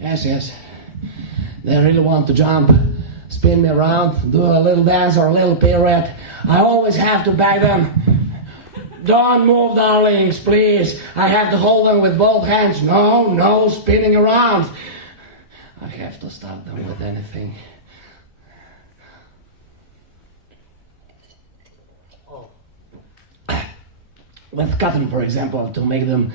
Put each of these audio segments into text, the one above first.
Yes. They really want to jump, spin me around, do a little dance or a little pirouette. I always have to beg them. Don't move, darlings, please. I have to hold them with both hands. No spinning around. I have to stop them with anything. With cotton, for example, to make them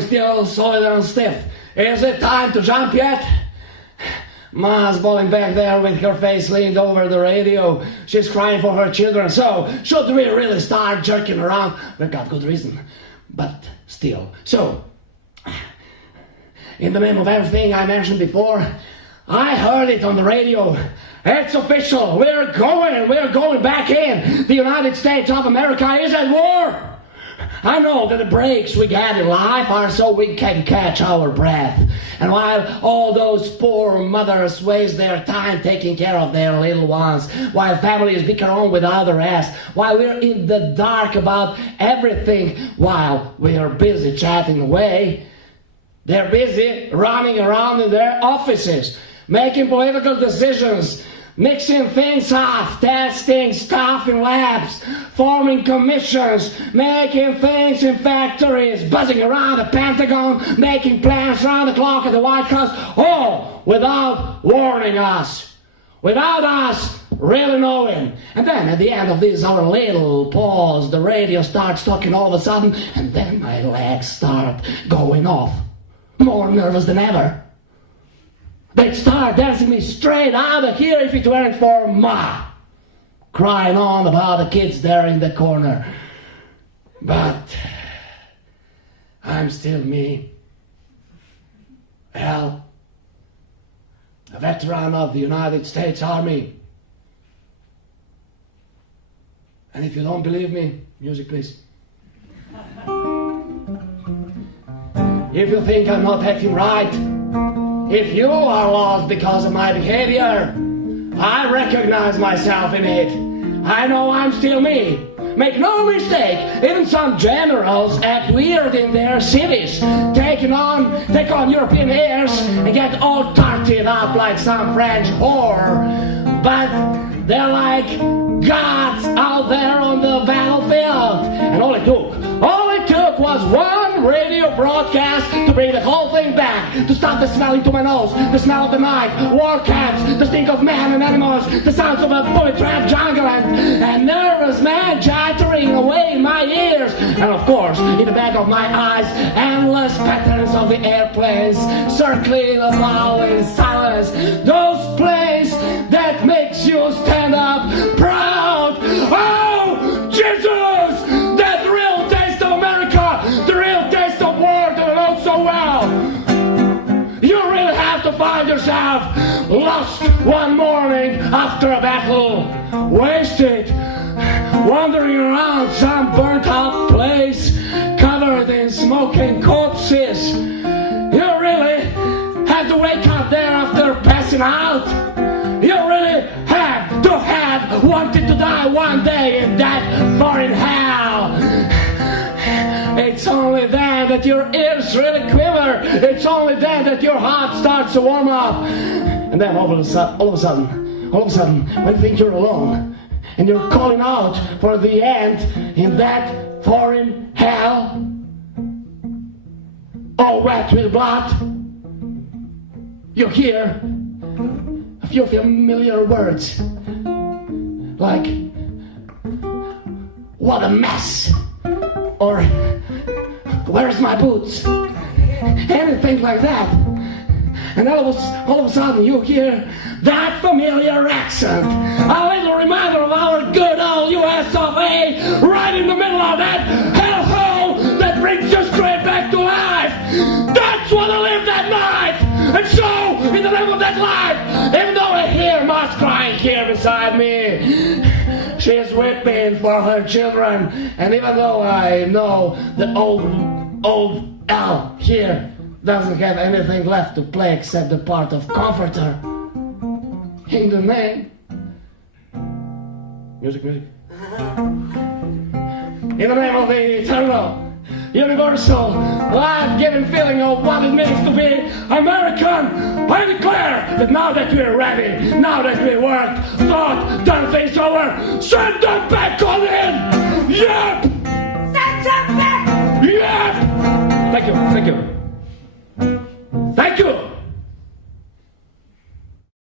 still solid and stiff. Is it time to jump yet? Ma's bowling back there with her face leaned over the radio. She's crying for her children. So, should we really start jerking around? We've got good reason. But still. So, in the name of everything I mentioned before, I heard it on the radio. It's official. We're going back in. The United States of America is at war. I know that the breaks we get in life are so we can catch our breath. And while all those poor mothers waste their time taking care of their little ones, while families bicker on without a rest, while we're in the dark about everything, while we are busy chatting away, they're busy running around in their offices, making political decisions, mixing things up, testing stuff in labs, forming commissions, making things in factories, buzzing around the Pentagon, making plans around the clock at the White House, all without warning us, without us really knowing. And then at the end of this our little pause, the radio starts talking all of a sudden, and then my legs start going off, more nervous than ever. They'd start dancing me straight out of here if it weren't for Ma crying on about the kids there in the corner. But I'm still me. Hell, a veteran of the United States Army. And if you don't believe me, music please. If you think I'm not acting right, if you are lost because of my behavior, I recognize myself in it. I know I'm still me. Make no mistake, even some generals act weird in their cities, take on European airs and get all tarted up like some French whore. But they're like gods out there on the battlefield. And all it took was one radio broadcast to bring the whole thing back, to stop the smell into my nose, the smell of the night, war camps, the stink of men and animals, the sounds of a bullet-trapped jungle, and nervous man chattering away in my ears, and of course, in the back of my eyes, endless patterns of the airplanes circling about in silence, those planes that makes you stand up proud. Oh, Jesus! That real taste of America, the real taste of war that I know so well. You really have to find yourself lost one morning after a battle, wasted, wandering around some burnt-out place covered in smoking corpses. You really have to wake up there after passing out. You really have to have wanted to die one day in that foreign hell. It's only then that your ears really quiver. It's only then that your heart starts to warm up. And then all of a sudden, when you think you're alone, and you're calling out for the end in that foreign hell, all wet with blood, you hear a few familiar words, like, what a mess, or where's my boots, anything like that. And all of a sudden you hear that familiar accent, a little reminder of our good old US of A, right in the middle of that hellhole that brings you straight back to life. That's what I lived that night. And so, in the name of that life, even though I hear Ma's crying here beside me, she is weeping for her children. And even though I know the old L here doesn't have anything left to play except the part of comforter, in the name, music, in the name of the eternal, universal, life-giving feeling of what it means to be American. I declare that now that we're ready, now that we worked, thought, done things over, send them back on in! Yep! Send them back! Yep! Thank you.